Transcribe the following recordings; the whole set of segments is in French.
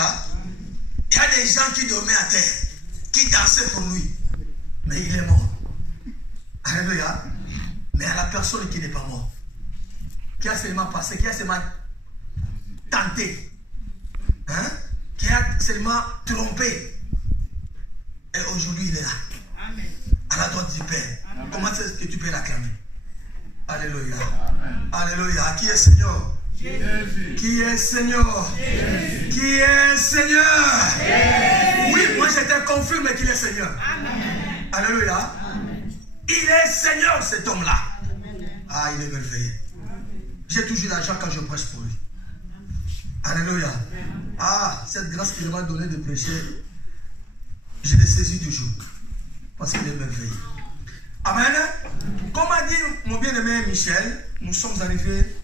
Alléluia. Il y a des gens qui dormaient à terre, qui dansaient pour lui. Mais il est mort. Alléluia. Mais à la personne qui n'est pas morte, qui a seulement passé, qui a seulement tenté, hein, qui a seulement trompé. Et aujourd'hui, il est là. Amen. À la droite du Père. Amen. Comment est-ce que tu peux l'acclamer? Alléluia. Amen. Alléluia. Qui est Seigneur? Jésus. Qui est Seigneur? Jésus. Qui est Seigneur? Jésus. Oui, moi j'étais confus, mais qu'il est Seigneur. Amen. Alléluia. Amen. Il est Seigneur, cet homme-là. Ah, il est merveilleux. J'ai toujours l'argent quand je prêche pour lui. Alléluia. Ah, cette grâce qu'il m'a donnée de prêcher, je l'ai saisie toujours. Parce qu'il est merveilleux. Amen. Comme a dit mon bien-aimé Michel, nous sommes arrivés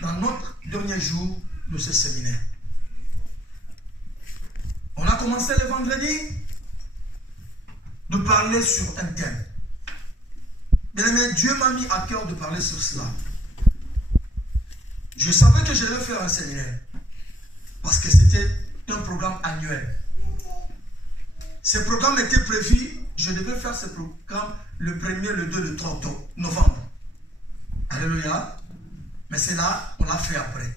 dans notre dernier jour de ce séminaire. On a commencé le vendredi de parler sur un thème. Bien-aimé, Dieu m'a mis à cœur de parler sur cela. Je savais que je devais faire un séminaire parce que c'était un programme annuel. Ce programme était prévu, je devais faire ce programme le 1er, le 2, le 3 novembre. Alléluia. Mais c'est là, on l'a fait après.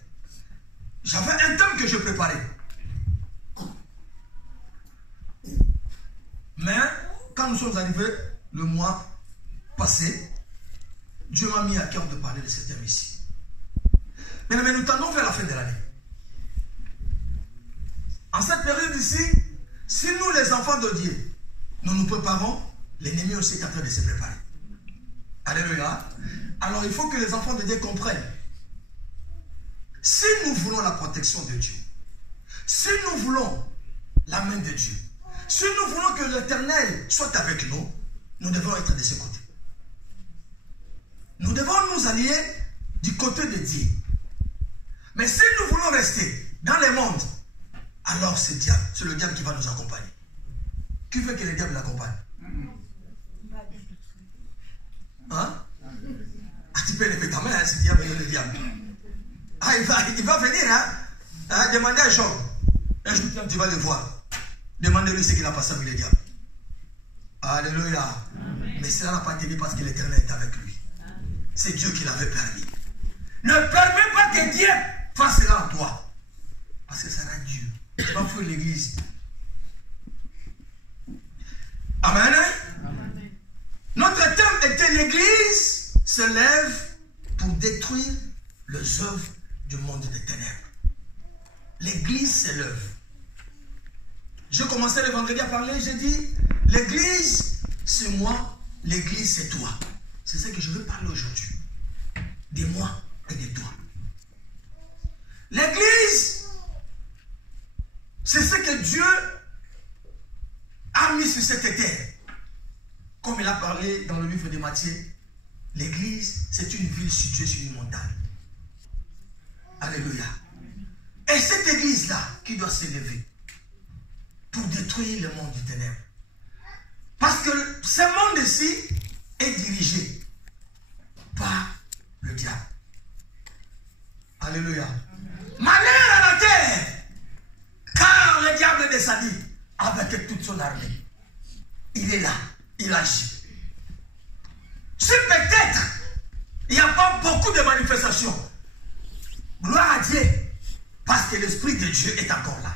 J'avais un thème que je préparais. Mais quand nous sommes arrivés le mois passé, Dieu m'a mis à cœur de parler de ce thème ici. Mais nous tendons vers la fin de l'année. En cette période ici, si nous les enfants de Dieu, nous nous préparons, l'ennemi aussi est en train de se préparer. Alléluia. Alors il faut que les enfants de Dieu comprennent. Si nous voulons la protection de Dieu, si nous voulons la main de Dieu, si nous voulons que l'Éternel soit avec nous, nous devons être de ce côté. Nous devons nous allier du côté de Dieu. Mais si nous voulons rester dans le monde, alors c'est le diable qui va nous accompagner. Qui veut que le diable l'accompagne? Hein? Ah, tu peux lever ta main, hein, si diable est le diable. Ah, il va venir, hein? Demander à Job. Un jour, tu vas le voir. Demandez-lui ce qu'il a passé avec le diable. Alléluia. Amen. Mais cela n'a pas été dit parce que l'Éternel est avec lui. C'est Dieu qui l'avait permis. Ne permets pas que Dieu fasse cela en toi. Parce que ça sera Dieu. Tu vas fuir l'église. Amen. Amen. Notre thème était l'église se lève pour détruire les œuvres du monde des ténèbres. L'église se lève. J'ai commencé le vendredi à parler, j'ai dit, l'église c'est moi, l'église c'est toi. C'est ce que je veux parler aujourd'hui. De moi et de toi. L'église, c'est ce que Dieu a mis sur cette terre. Comme il a parlé dans le livre de Matthieu, l'église, c'est une ville située sur une montagne. Alléluia. Et cette église-là qui doit s'élever pour détruire le monde du ténèbre. Parce que ce monde ici est dirigé par le diable. Alléluia. Malheur à la terre, car le diable est descendu avec toute son armée. Il est là, il agit. Si peut-être il n'y a pas beaucoup de manifestations, gloire à Dieu, parce que l'Esprit de Dieu est encore là.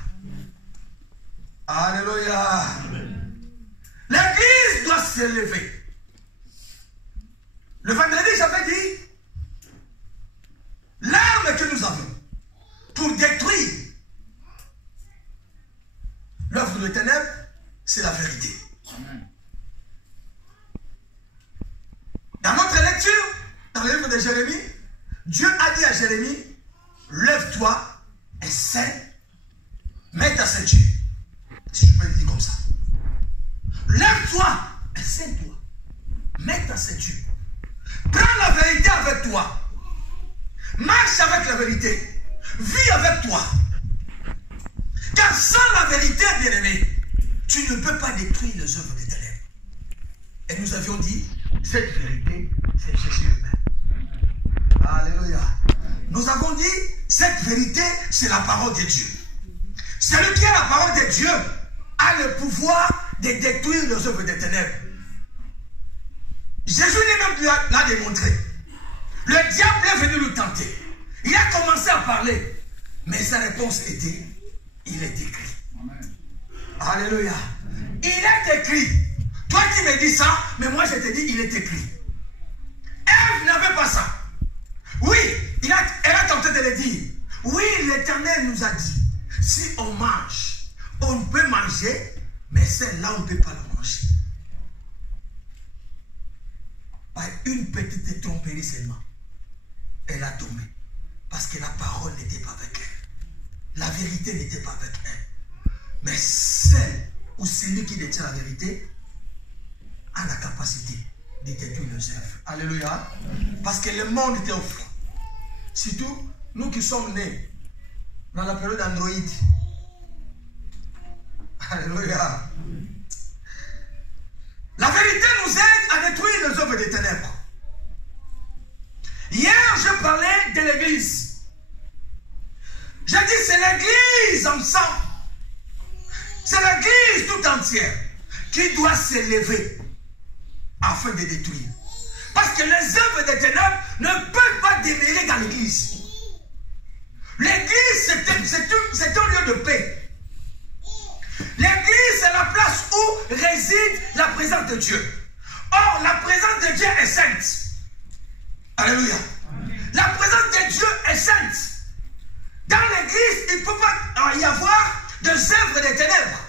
Alléluia. L'église doit s'élever. Le vendredi, j'avais dit, l'arme que nous avons pour détruire l'œuvre de ténèbres, c'est la vérité. Dans notre lecture, dans le livre de Jérémie, Dieu a dit à Jérémie, lève-toi et scelle, mets ta ceinture. Si je peux le dire comme ça. Lève-toi et scelle-toi. Mets ta ceinture. Prends la vérité avec toi. Marche avec la vérité. Vis avec toi. Car sans la vérité, bien-aimé, tu ne peux pas détruire les œuvres des ténèbres. Et nous avions dit, cette vérité, c'est Jésus lui-même. Alléluia. Nous avons dit, cette vérité, c'est la parole de Dieu. Celui qui a la parole de Dieu a le pouvoir de détruire les œuvres des ténèbres. Jésus lui-même l'a démontré. Le diable est venu le tenter. Il a commencé à parler. Mais sa réponse était, il est écrit. Amen. Alléluia. Il est écrit. Toi qui me dis ça, mais moi je te dis, il est écrit. Ève n'avait pas ça. Oui, elle a tenté de le dire. Oui, l'Éternel nous a dit, si on mange, on peut manger, mais celle-là, on ne peut pas la manger. Par une petite tromperie seulement, elle a tombé. Parce que la parole n'était pas avec elle. La vérité n'était pas avec elle. Mais celle ou celui qui détient la vérité a la capacité de détruire les œuvres. Alléluia. Parce que le monde était au fond. Surtout, nous qui sommes nés dans la période d'Android. Alléluia. La vérité nous aide à détruire les œuvres des ténèbres. Hier, je parlais de l'église. J'ai dit, c'est l'église ensemble. C'est l'église tout entière qui doit s'élever afin de détruire. Parce que les œuvres des ténèbres ne peuvent pas demeurer dans l'église. L'église, c'est un lieu de paix. L'église, c'est la place où réside la présence de Dieu. Or, la présence de Dieu est sainte. Alléluia. La présence de Dieu est sainte. Dans l'église, il ne peut pas y avoir de œuvres des ténèbres.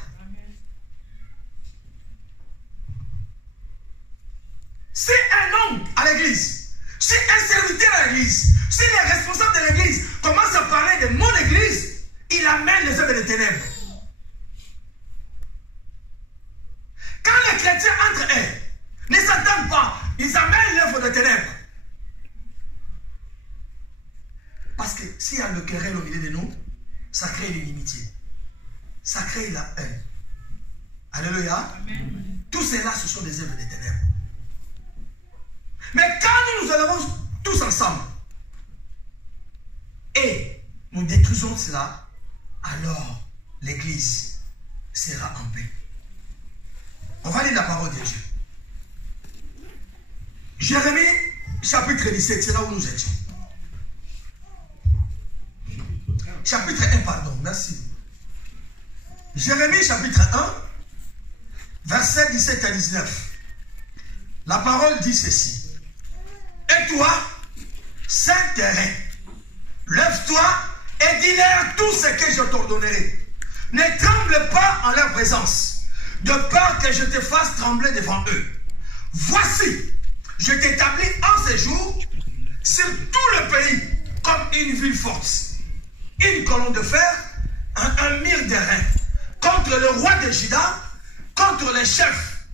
Si un homme à l'église, si un serviteur à l'église, si les responsables de l'église commencent à parler de mon église, il amène les œuvres des ténèbres. Quand les chrétiens entre eux ne s'entendent pas, ils amènent l'œuvre des ténèbres. Parce que s'il y a le querelle au milieu de nous, ça crée l'inimitié. Ça crée la haine. Alléluia. Amen. Tout cela, ce sont des œuvres des ténèbres. Mais quand nous nous élevons tous ensemble et nous détruisons cela, alors l'église sera en paix. On va lire la parole de Dieu. Jérémie, chapitre 17, c'est là où nous étions. Chapitre 1, pardon, merci. Jérémie, chapitre 1, versets 17 à 19. La parole dit ceci. Et toi, saint terrain, lève-toi et dis-leur tout ce que je t'ordonnerai. Ne tremble pas en leur présence, de peur que je te fasse trembler devant eux. Voici, je t'établis en séjour sur tout le pays comme une ville forte, une colonne de fer, un mur d'airain, contre le roi de Juda, contre les chefs,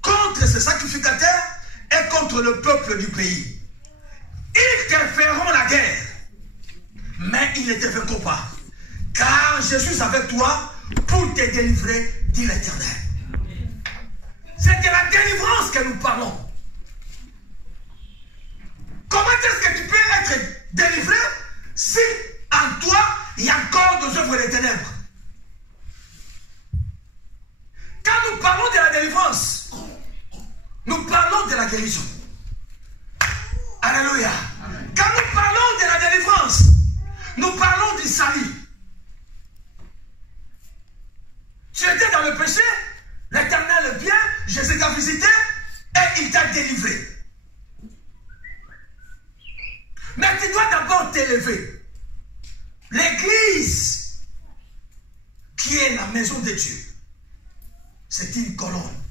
contre ses sacrificateurs et contre le peuple du pays. Ils te feront la guerre, mais ils ne te vaincront pas, car je suis avec toi pour te délivrer, dit l'Éternel. C'est de la délivrance que nous parlons. Comment est-ce que tu peux être délivré si en toi il y a encore des œuvres des ténèbres? Quand nous parlons de la délivrance, nous parlons de la guérison. Alléluia. Quand nous parlons de la délivrance, nous parlons du salut. Tu étais dans le péché, l'Éternel vient, Jésus t'a visité et il t'a délivré. Mais tu dois d'abord t'élever. L'église, qui est la maison de Dieu, c'est une colonne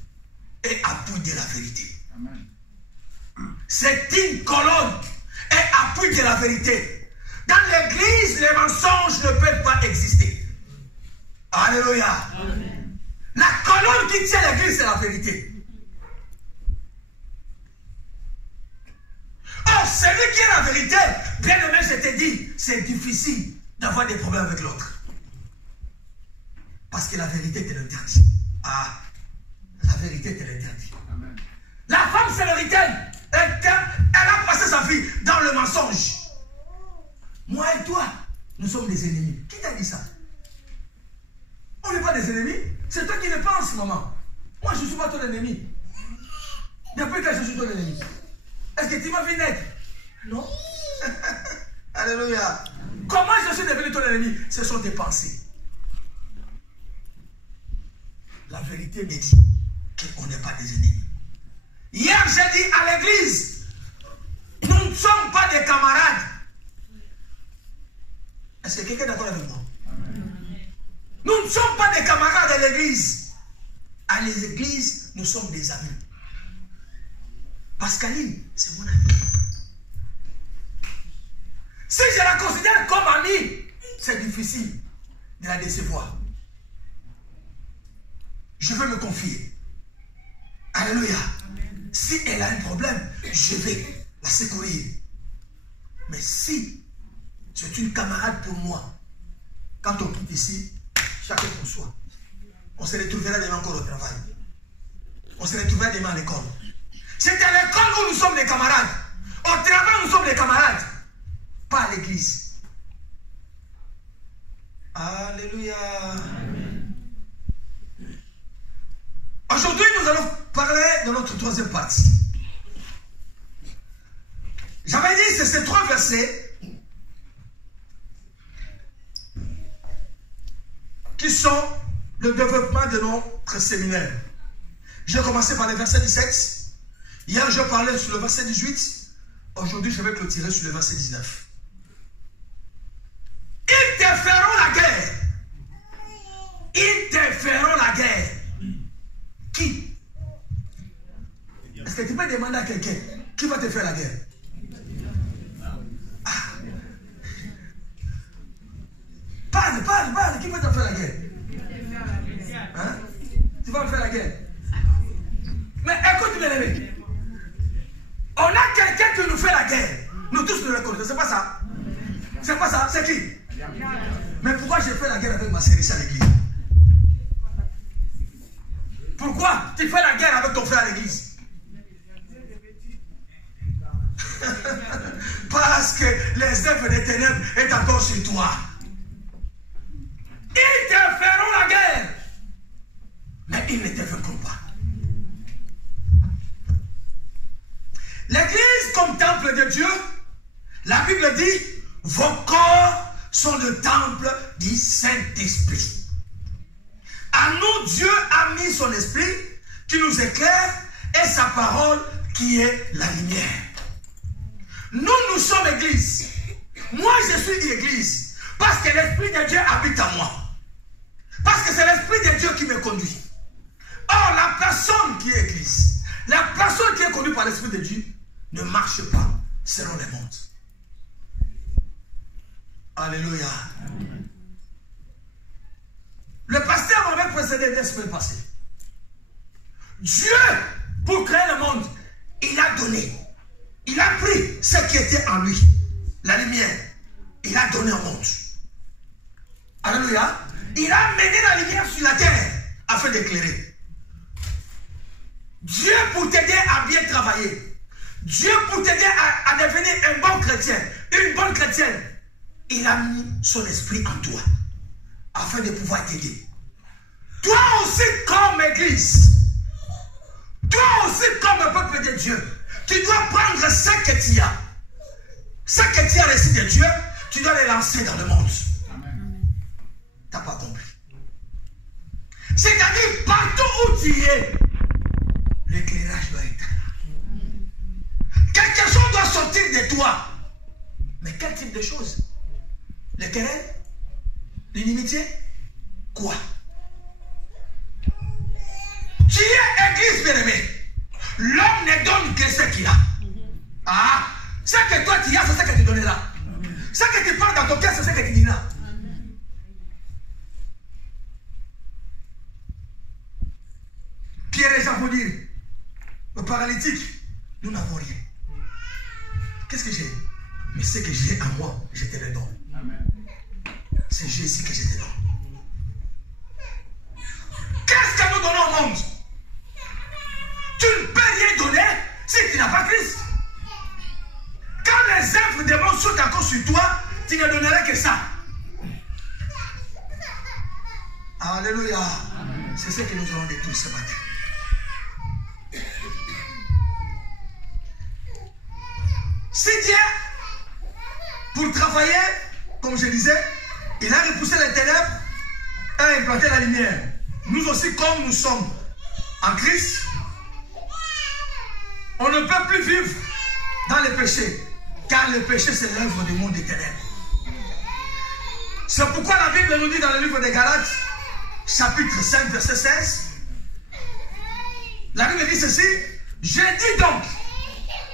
et appui de la vérité. C'est une colonne et appui de la vérité. Dans l'église, les mensonges ne peuvent pas exister. Alléluia. Amen. La colonne qui tient l'église, c'est la vérité. Or, celui qui est la vérité, bien aimé, je te dis, c'est difficile d'avoir des problèmes avec l'autre. Parce que la vérité te l'interdit. Ah, la vérité te l'interdit. La femme samaritaine, elle a passé sa vie dans le mensonge. Moi et toi, nous sommes des ennemis. Qui t'a dit ça? pas des ennemis. C'est toi qui le penses, maman. Moi, je ne suis pas ton ennemi. Depuis que je suis ton ennemi. Est-ce que tu m'as vu naître? Non. Alléluia. Comment je suis devenu ton ennemi? Ce sont tes pensées. La vérité me dit qu'on n'est pas des ennemis. Hier, j'ai dit à l'église, nous ne sommes pas des camarades. Est-ce que quelqu'un est d'accord avec moi? Nous ne sommes pas des camarades à l'église. À l'église, nous sommes des amis. Pascaline, c'est mon amie. Si je la considère comme amie, c'est difficile de la décevoir. Je veux me confier. Alléluia. Si elle a un problème, je vais la secourir. Mais si c'est une camarade pour moi, quand on quitte ici, chacun pour soi. On se retrouvera demain encore au travail. On se retrouvera demain à l'école. C'est à l'école où nous sommes des camarades. Au travail, nous sommes des camarades. Pas à l'église. Alléluia. Aujourd'hui, nous allons parler de notre troisième partie. J'avais dit, c'est ces 3 versets qui sont le développement de notre séminaire. J'ai commencé par le verset 17. Hier, je parlais sur le verset 18. Aujourd'hui, je vais clôturer sur le verset 19. Ils te feront la guerre. Ils te feront la guerre. Qui? Est-ce que tu peux demander à quelqu'un qui va te faire la guerre? Ah. Parle. Qui va te faire la guerre? Hein? Tu vas me faire la guerre? Mais écoute, bien aimé. On a quelqu'un qui nous fait la guerre. Nous tous nous le connaissons. C'est pas ça? C'est pas ça? C'est qui? Mais pourquoi j'ai fait la guerre avec ma sœur à l'église? Pourquoi tu fais la guerre avec ton frère à l'église? Parce que les œuvres des ténèbres est encore sur toi. Ils te feront la guerre, mais ils ne te vaincront pas. L'église comme temple de Dieu, la Bible dit, vos corps sont le temple du Saint-Esprit. À nous, Dieu a mis son esprit qui nous éclaire et sa parole qui est la lumière. Nous sommes église. Moi, je suis église parce que l'esprit de Dieu habite en moi. Parce que c'est l'esprit de Dieu qui me conduit. Or, la personne qui est église, la personne qui est conduite par l'esprit de Dieu ne marche pas selon les mondes. Alléluia. Amen. Le pasteur m'avait précédé la semaine passée. Dieu, pour créer le monde, il a donné. Il a pris ce qui était en lui, la lumière. Il a donné au monde. Alléluia. Il a mené la lumière sur la terre afin d'éclairer. Dieu pour t'aider à bien travailler. Dieu pour t'aider à devenir un bon chrétien, une bonne chrétienne. Il a mis son esprit en toi afin de pouvoir t'aider. Toi aussi comme église, toi aussi comme peuple de Dieu, tu dois prendre ce que tu as. Ce que tu as reçu de Dieu, tu dois les lancer dans le monde. Tu n'as pas compris. C'est-à-dire partout où tu es, l'éclairage doit être là. Quelque chose doit sortir de toi. Mais quel type de choses? Les querelles? L'inimitié? Quoi? Tu es église bien-aimée. L'homme ne donne que ce qu'il a. Ah, ce que toi tu as, c'est ce que tu donneras. Ce que tu parles dans ton cœur, c'est ce que tu diras. Pierre et Jean vont dire, le paralytique, nous n'avons rien. Qu'est-ce que j'ai? Mais ce que j'ai à moi, je te le donne. C'est Jésus que je te donne. Qu'est-ce que nous donnons au monde? Tu ne peux rien donner si tu n'as pas Christ. Quand les œuvres des mondes sont encore sur toi, tu ne donneras que ça. Alléluia. C'est ce que nous allons détruire ce matin. Si Dieu, pour travailler, comme je disais, il a repoussé les ténèbres et a implanté la lumière. Nous aussi, comme nous sommes en Christ, on ne peut plus vivre dans le péché, car le péché c'est l'œuvre du monde des ténèbres. C'est pourquoi la Bible nous dit dans le livre des Galates, chapitre 5, verset 16, la Bible dit ceci: je dis donc,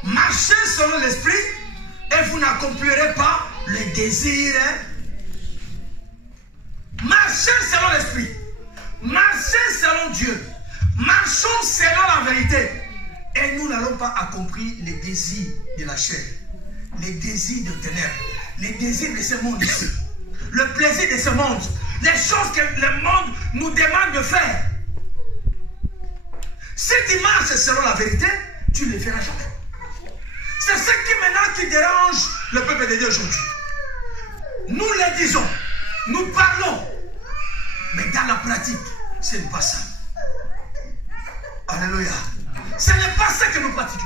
marchez selon l'esprit et vous n'accomplirez pas les désirs. Marchez selon l'esprit, marchez selon Dieu, marchons selon la vérité. Et nous n'allons pas accomplir les désirs de la chair, les désirs de ténèbres, les désirs de ce monde ici, le plaisir de ce monde, les choses que le monde nous demande de faire. Si tu marches selon la vérité, tu ne le feras jamais. C'est ce qui maintenant qui dérange le peuple de Dieu aujourd'hui. Nous le disons, nous parlons, mais dans la pratique, ce n'est pas ça. Alléluia. Ce n'est pas ça que nous pratiquons.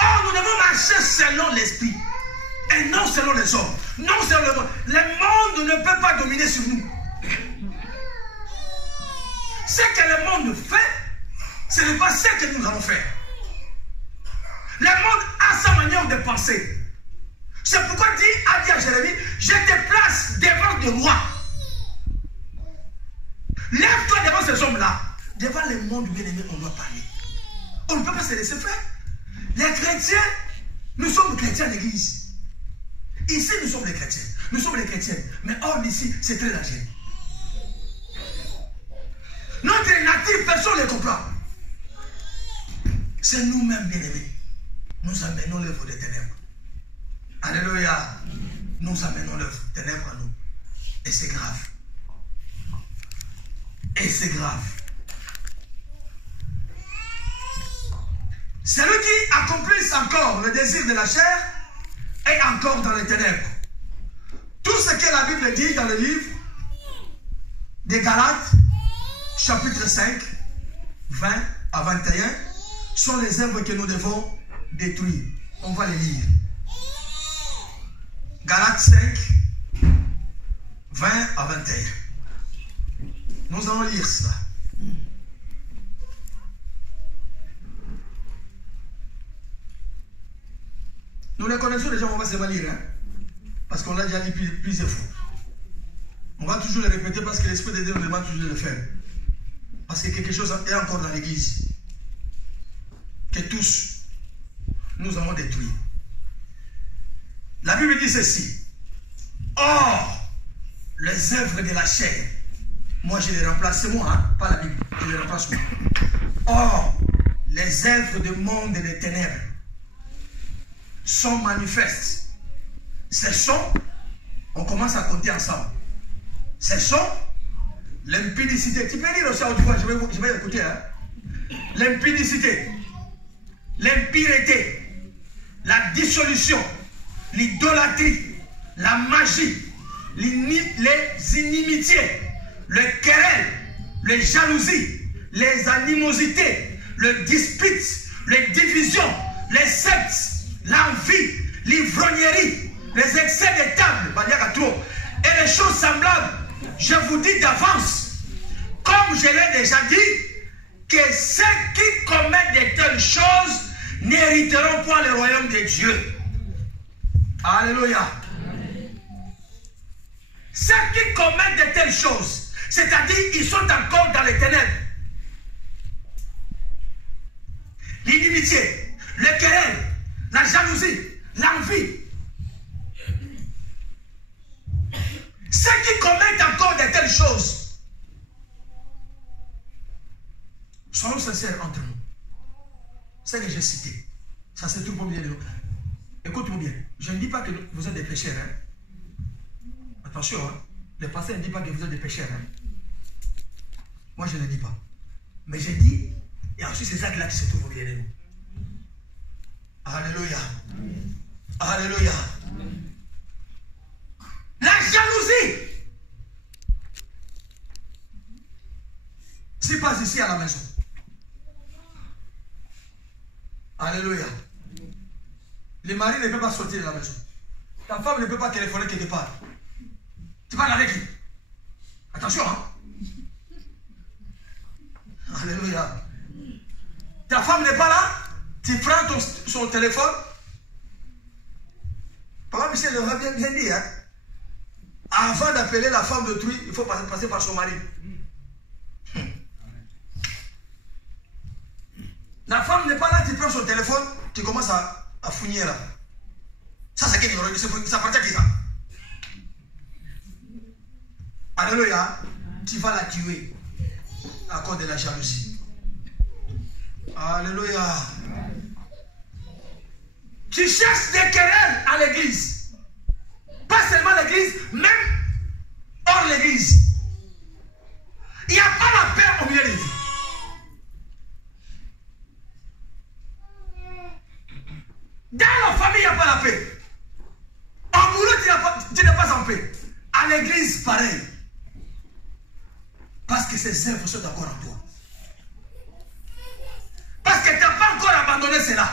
Or, nous devons marcher selon l'esprit et non selon les hommes, non selon le monde. Le monde ne peut pas dominer sur nous. Ce que le monde fait, ce n'est pas ce que nous allons faire. Le monde a sa manière de penser. C'est pourquoi Dieu a dit à Jérémie: je te place devant des rois. Lève-toi devant ces hommes-là. Devant le monde bien-aimé, on doit parler. On ne peut pas se laisser faire. Les chrétiens, nous sommes chrétiens à l'église. Ici, nous sommes les chrétiens. Nous sommes les chrétiens. Mais hors d'ici, c'est très dangereux. Notre natif, personne ne les comprend. C'est nous-mêmes, bien-aimés. Nous amenons l'œuvre des ténèbres. Alléluia. Nous amenons l'œuvre des ténèbres à nous. Et c'est grave. Et c'est grave. Celui qui accomplisse encore le désir de la chair est encore dans les ténèbres. Tout ce que la Bible dit dans le livre des Galates, chapitre 5, 20 à 21, sont les œuvres que nous devons détruire. On va les lire. Galates 5, 20 à 21. Nous allons lire cela. Nous les connaissons déjà, on va se lire, hein? Parce qu'on l'a déjà dit plusieurs fois. On va toujours le répéter parce que l'Esprit de Dieu nous demande toujours de le faire. Parce que quelque chose est encore dans l'église que tous nous allons détruire. La Bible dit ceci: or, les œuvres de la chair, moi je les remplace, c'est moi, hein? Pas la Bible, je les remplace moi. Or, les œuvres du monde et des ténèbres sont manifestes. Ce sont, on commence à compter ensemble. Ce sont l'impudicité. Tu peux dire aussi autrefois, je vais écouter. Hein? L'impudicité, l'impureté, la dissolution, l'idolâtrie, la magie, les inimitiés, le querelle, les jalousies, les animosités, le dispute, les divisions, les sectes, l'envie, l'ivrognerie, les excès de table, et les choses semblables. Je vous dis d'avance, comme je l'ai déjà dit, que ceux qui commettent de telles choses n'hériteront point le royaume de Dieu. Alléluia. Ceux qui commettent de telles choses, c'est-à-dire ils sont encore dans les ténèbres. L'inimitié, le querelle, la jalousie, l'envie. Ceux qui commettent encore de telles choses, soyons sincères entre nous. Ce que j'ai cité, ça se trouve au milieu de nous. Écoute-moi bien, je ne dis pas que vous êtes des pécheurs. Hein? Attention, hein? Le pasteur ne dit pas que vous êtes des pécheurs. Hein? Moi, je ne dis pas. Mais je dis, il y a aussi ces actes-là qui se trouvent au milieu de nous. Alléluia. Alléluia. La jalousie. passe ici à la maison. Alléluia. Le mari ne peut pas sortir de la maison. Ta femme ne peut pas téléphoner quelque part. Tu parles avec qui? Attention, hein. Alléluia. Ta femme n'est pas là. Tu prends son téléphone. Papa Michel le a bien dit, hein. Avant d'appeler la femme d'autrui, il faut passer par son mari. La femme n'est pas là, tu prends son téléphone, tu commences à fouiller là. Ça, c'est quel numéro? Ça appartient à qui ça? Alléluia. Tu vas la tuer à cause de la jalousie. Alléluia. Tu cherches des querelles à l'église. Pas seulement l'église, même hors l'église. Il n'y a pas la paix au milieu des vies. Dans la famille, il n'y a pas la paix. En boulot, tu n'es pas en paix. À l'église, pareil. Parce que ces œuvres sont encore en toi. Parce que tu n'as pas encore abandonné cela.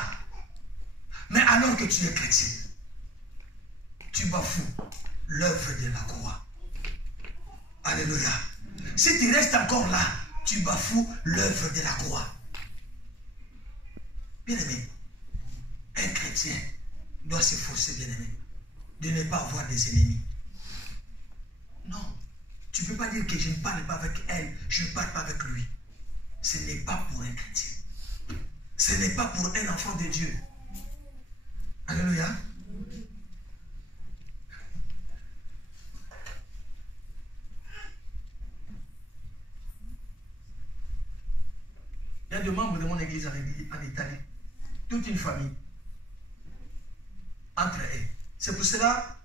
Mais alors que tu es chrétien, tu bafoues l'œuvre de la croix. Alléluia. Si tu restes encore là, tu bafoues l'œuvre de la croix. Bien-aimé, un chrétien doit s'efforcer, bien-aimé, de ne pas avoir des ennemis. Non. Tu ne peux pas dire que je ne parle pas avec elle, je ne parle pas avec lui. Ce n'est pas pour un chrétien. Ce n'est pas pour un enfant de Dieu. Alléluia. Il y a des membres de mon église en Italie. Toute une famille. Entre eux. C'est pour cela,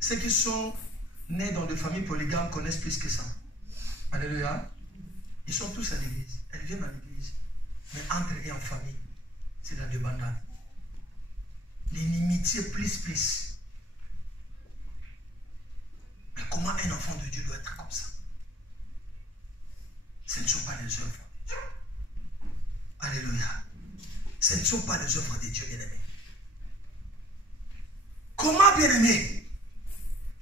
ceux qui sont nés dans des familles polygames connaissent plus que ça. Alléluia. Ils sont tous à l'église. Elles viennent à l'église. Mais entre eux en famille, c'est la débandade. L'inimitié plus. Mais comment un enfant de Dieu doit être comme ça? Ce ne sont pas les œuvres de Dieu. Alléluia. Ce ne sont pas les œuvres de Dieu, bien-aimé. Comment, bien-aimé,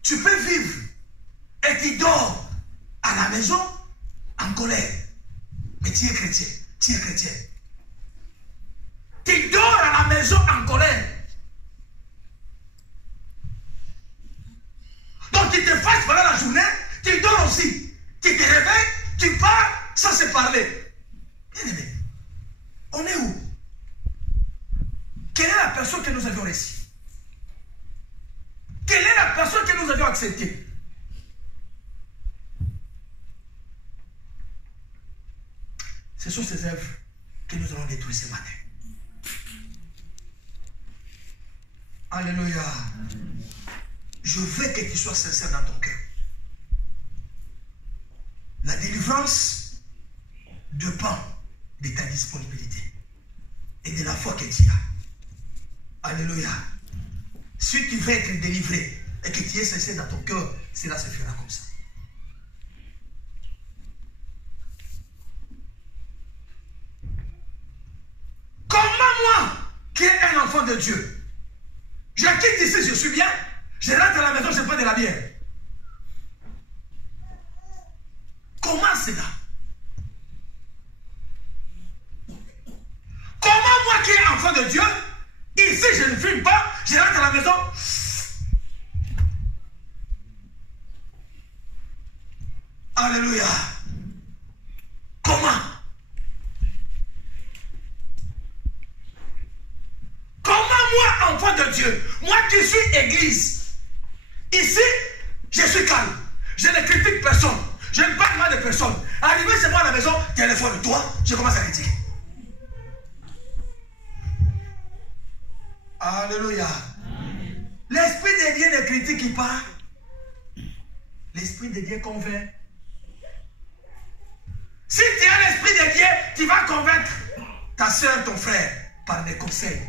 tu peux vivre et tu dors à la maison en colère? Mais tu es chrétien. Tu es chrétien. Tu dors à la maison en colère. Donc tu te fasses pendant la journée, tu dors aussi. Tu te réveilles, tu pars sans se parler. Bien-aimé, on est où? Quelle est la personne que nous avions reçue? Quelle est la personne que nous avions acceptée? Ce sont ces œuvres que nous allons détruire ce matin. Alléluia. Je veux que tu sois sincère dans ton cœur. La délivrance dépend de ta disponibilité et de la foi que tu as. Alléluia. Si tu veux être délivré et que tu es sincère dans ton cœur, cela se fera comme ça. Comment moi, qui est un enfant de Dieu, je quitte ici, je suis bien, je rentre à la maison, je prends de la bière? Comment cela? Comment moi qui est enfant de Dieu, ici je ne fume pas, je rentre à la maison, alléluia. Comment? Comment moi, enfant de Dieu, moi qui suis église, ici, je suis calme, je ne critique personne, je ne parle mal de personne. Arrivé chez moi à la maison, téléphone, toi, je commence à critiquer. Alléluia. L'Esprit de Dieu ne critique pas. L'Esprit de Dieu convainc. Si tu as l'Esprit de Dieu, tu vas convaincre ta soeur, ton frère, par des conseils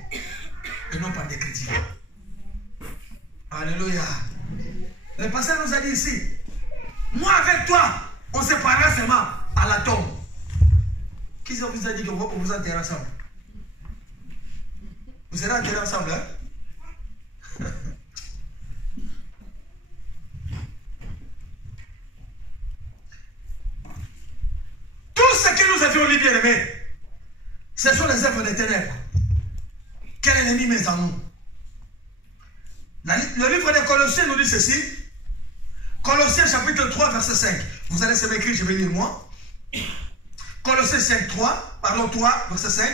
et non par des critiques. Alléluia. Le pasteur nous a dit ici, moi avec toi, On se séparera seulement à la tombe. Qui ça vous a dit qu'on va vous enterrer ensemble? Vous serez enterrés ensemble, hein? Tout ce que nous avions lu, bien aimés, ce sont les œuvres des ténèbres. Quel ennemi met en nous? Le livre des Colossiens nous dit ceci. Colossiens chapitre 3, verset 5. Vous allez se m'écrire, je vais lire moi. Colossiens 5, 3, pardon, 3, verset 5.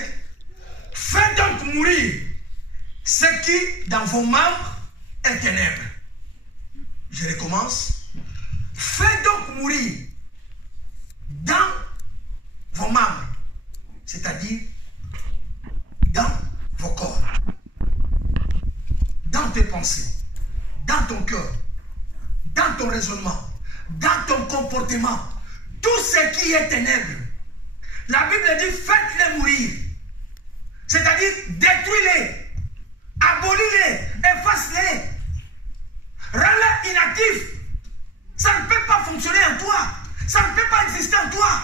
Faites donc mourir ce qui, dans vos membres, est ténèbres. Je recommence. Faites donc mourir dans vos membres, c'est-à-dire dans vos corps, dans tes pensées, dans ton cœur, dans ton raisonnement, dans ton comportement, tout ce qui est ténèbres. La Bible dit faites-les mourir, c'est-à-dire détruis-les, abolis-les, efface-les, rends-les inactifs. Ça ne peut pas fonctionner en toi, ça ne peut pas exister en toi.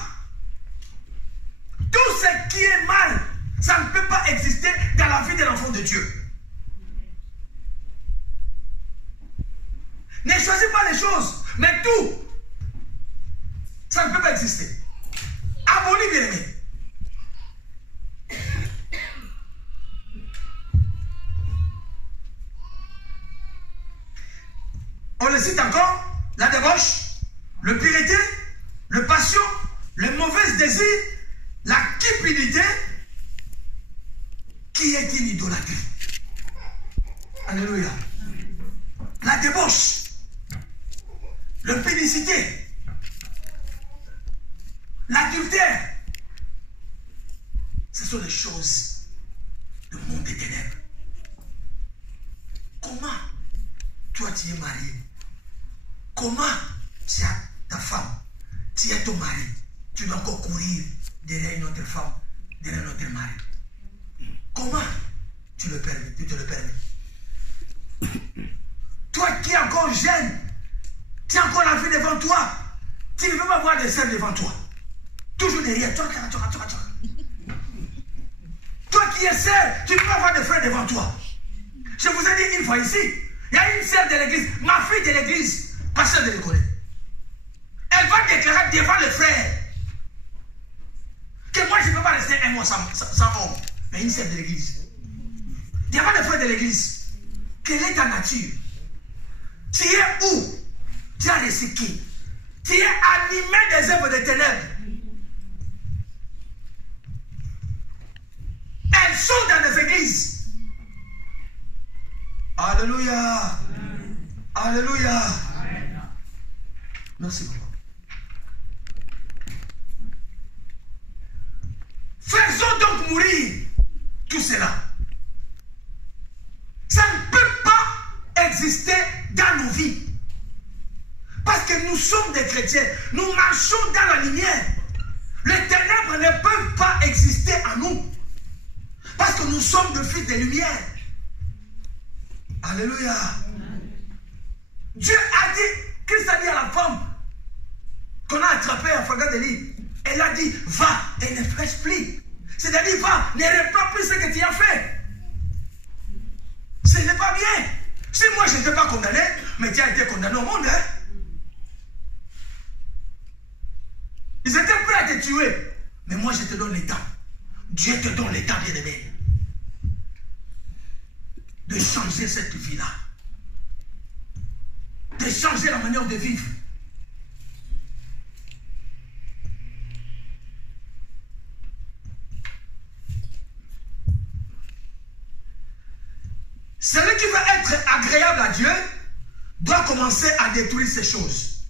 Tout ce qui est mal, ça ne peut pas exister dans la vie de l'enfant de Dieu. Ne choisis pas les choses, mais tout, ça ne peut pas exister. Abolis, bien aimé. On le cite encore, la débauche, le pureté, le passion, le mauvais désir, la cupidité, qui est une idolâtrie. Alléluia. La débauche, l'impudicité, l'adultère, ce sont les choses du monde des ténèbres. Comment toi tu es marié? Comment tu as ta femme? Tu es ton mari? Tu dois encore courir derrière une autre femme, derrière notre mari. Comment tu le permets? Tu te le permets? Toi qui es encore jeune, tu as encore la vie devant toi. Tu ne veux pas voir des scènes devant toi. Toujours derrière. Toi qui es seul, tu ne veux pas voir des frères devant toi. Je vous ai dit une fois ici, il y a une sœur de l'église, ma fille de l'église, pasteur de l'école. Elle va déclarer devant les frères que moi je ne peux pas rester un mois sans homme. Mais une sœur de l'église. Devant les frères de l'église, quelle est ta nature? Tu es où? Tu as recyclé. Tu es animé des œuvres des ténèbres. Elles sont dans les églises. Alléluia. Alléluia. Merci beaucoup. Faisons donc mourir tout cela. Ça ne peut pas exister dans nos vies. Parce que nous sommes des chrétiens. Nous marchons dans la lumière. Les ténèbres ne peuvent pas exister en nous. Parce que nous sommes des fils de lumière. Alléluia. Dieu a dit, Christ a dit à la femme qu'on a attrapée en flagrant délit. Elle a dit, va et ne prêche plus. C'est-à-dire, va, ne reprends plus ce que tu as fait. Ce n'est pas bien. Si moi je n'étais pas condamné, mais tu as été condamné au monde. Hein? Ils étaient prêts à te tuer. Mais moi je te donne le temps. Dieu te donne le temps, bien-aimé, de changer cette vie-là. De changer la manière de vivre. Celui qui veut être agréable à Dieu doit commencer à détruire ces choses.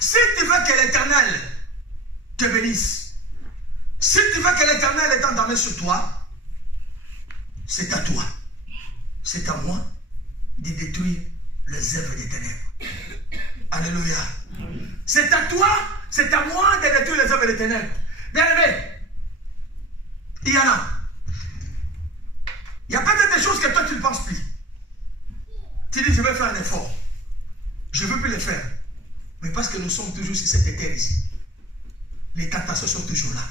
Si tu veux que l'Éternel te bénisse, si tu veux que l'Éternel est endormi sur toi, c'est à toi, c'est à moi de détruire les œuvres des ténèbres. Alléluia. C'est à toi, c'est à moi de détruire les œuvres des ténèbres. Bien aimé, il y en a. Il y a peut-être des choses que toi tu ne penses plus. Tu dis je vais faire un effort. Je ne veux plus le faire. Mais parce que nous sommes toujours sur cette terre ici, les tentations sont toujours là.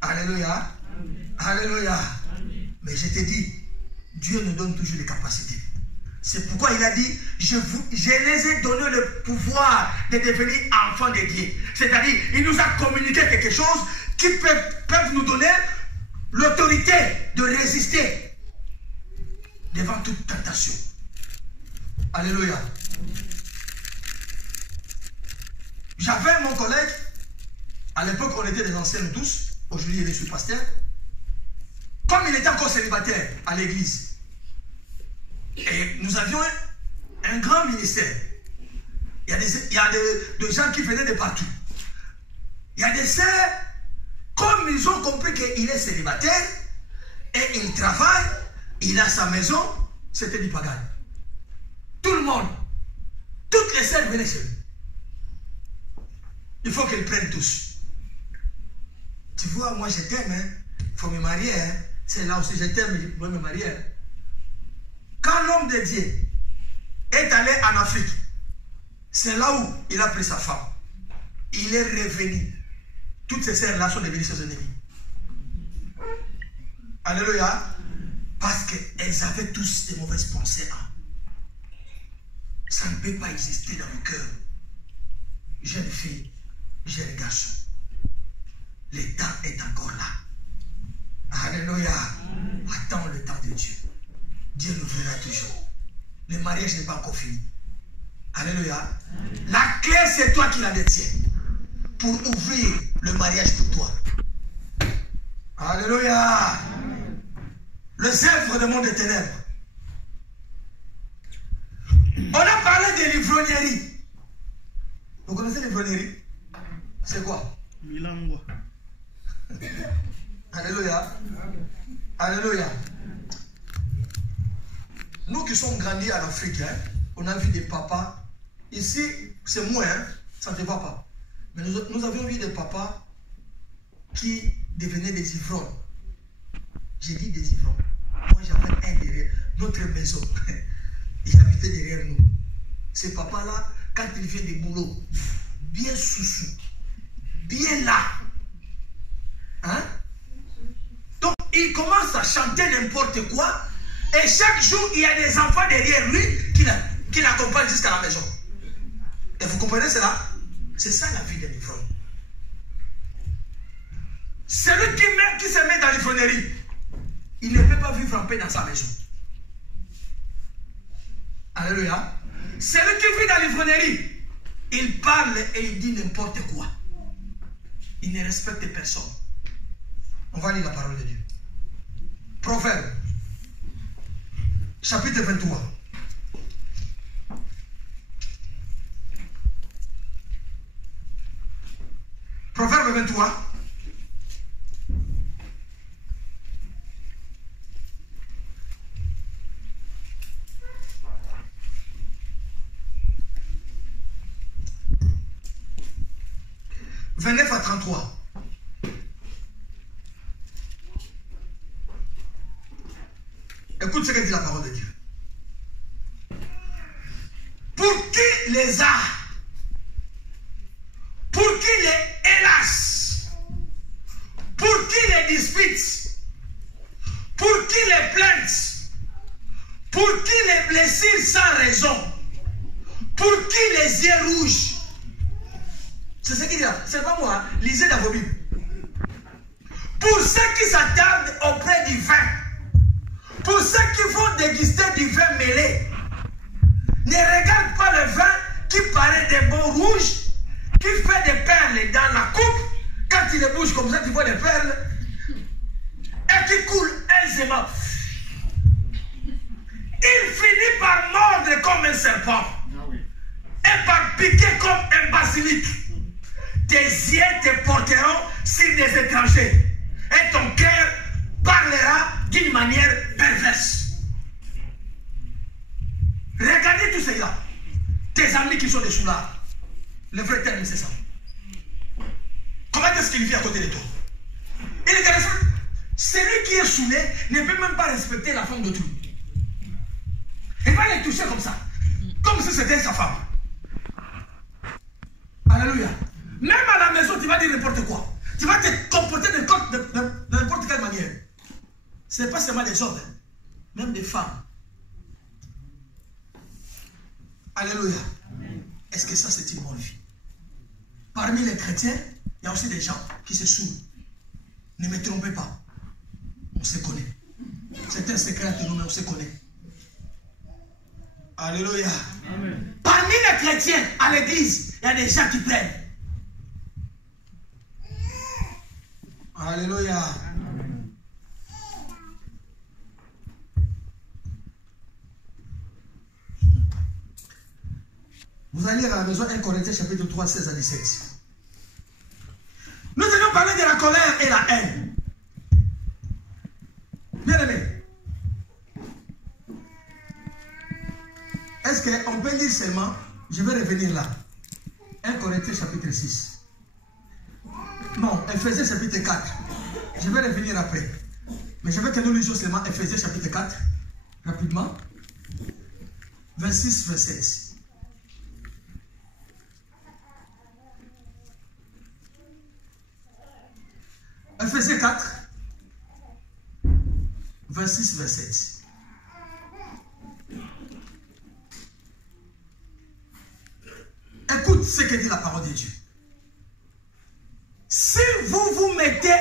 Alléluia. Amen. Alléluia. Amen. Mais je te dis, Dieu nous donne toujours les capacités. C'est pourquoi il a dit, je les ai donné le pouvoir de devenir enfants de Dieu. C'est-à-dire, il nous a communiqué quelque chose qui peut nous donner l'autorité de résister devant toute tentation. Alléluia. J'avais mon collègue, à l'époque on était des anciens tous, aujourd'hui il est sur pasteur. Comme il était encore célibataire à l'église, et nous avions un grand ministère. Il y a des gens qui venaient de partout. Il y a des sœurs, comme ils ont compris qu'il est célibataire, et il travaille, il a sa maison, c'était du pagaille. Tout le monde, toutes les sœurs venaient chez lui. Il faut qu'ils prennent tous. Tu vois, moi je t'aime, il faut me marier. Hein. C'est là aussi je t'aime, je dois me marier. Quand l'homme de Dieu est allé en Afrique, c'est là où il a pris sa femme. Il est revenu. Toutes ces sœurs-là sont devenues ses ennemis. Alléluia. Parce qu'elles avaient tous des mauvaises pensées. Ça ne peut pas exister dans le cœur. Jeune fille, jeune garçon. Le temps est encore là. Alléluia. Attends le temps de Dieu. Dieu nous verra toujours. Le mariage n'est pas encore fini. Alléluia. La clé, c'est toi qui la détiens. Pour ouvrir le mariage pour toi. Alléluia. Les œuvres du monde des ténèbres. On a parlé de l'ivrognerie. Vous connaissez l'ivrognerie? C'est quoi? Milangwa. Alléluia. Alléluia. Nous qui sommes grandis en Afrique, hein, on a vu des papas. Ici, c'est moins, hein, ça ne te voit pas. Mais nous avions vu des papas qui devenaient des ivrognes. J'ai dit des ivrognes. Moi, j'avais un derrière notre maison. Il habitait derrière nous. Ces papas-là, quand il vient des boulots, bien sous, bien là. Hein? Donc, il commence à chanter n'importe quoi. Et chaque jour, il y a des enfants derrière lui qui l'accompagnent jusqu'à la maison. Et vous comprenez cela? C'est ça la vie d'un ivrogne. Celui qui se met dans l'ivrognerie, il ne peut pas vivre en paix dans sa maison. Alléluia. Celui qui vit dans l'ivrognerie, il parle et il dit n'importe quoi. Il ne respecte personne. On va lire la parole de Dieu. Proverbe, chapitre 23. Proverbe 23. « 29 à 33. Écoute ce que dit la parole de Dieu. Pour qui les a, pour qui les hélas, pour qui les disputes, pour qui les plaintes, pour qui les blessures sans raison, pour qui les yeux rouges. C'est ce qu'il dit là. C'est pas moi. Hein. Lisez dans vos Bibles. Pour ceux qui s'attardent auprès du vin, pour ceux qui vont déguster du vin mêlé, ne regarde pas le vin qui paraît des bons rouges, qui fait des perles dans la coupe. Quand il les bouge comme ça, tu vois des perles. Et qui coule aisément. Il finit par mordre comme un serpent. Et par piquer comme un basilic. Tes yeux te porteront sur des étrangers. Et ton cœur parlera d'une manière perverse. Regardez tout cela. Tes amis qui sont des soulards. Le vrai terme, c'est ça. Comment est-ce qu'il vit à côté de toi? Il est intéressant. Celui qui est saoulé ne peut même pas respecter la femme d'autrui. Il va les toucher comme ça. Comme si c'était sa femme. Alléluia. Même à la maison, tu vas dire n'importe quoi. Tu vas te comporter de n'importe quelle manière. Ce n'est pas seulement des hommes, hein. Même des femmes. Alléluia. Est-ce que ça, c'est une bonne vie? Parmi les chrétiens, il y a aussi des gens qui se saoulent. Ne me trompez pas. On se connaît. C'est un secret entre nous, mais on se connaît. Alléluia. Amen. Parmi les chrétiens, à l'église, il y a des gens qui prennent. Alléluia. Amen. Vous allez lire à la maison 1 Corinthiens chapitre 3, 16 à 17. Nous allons parler de la colère et la haine. Bien aimé. Est-ce qu'on peut lire seulement? Je vais revenir là. 1 Corinthiens chapitre 6. Non, Ephésiens chapitre 4. Je vais revenir après. Mais je veux que nous lisions seulement Ephésiens chapitre 4. Rapidement. 26, 27. Ephésiens 4, 26, 27. Écoute ce que dit la parole de Dieu. Si vous vous mettez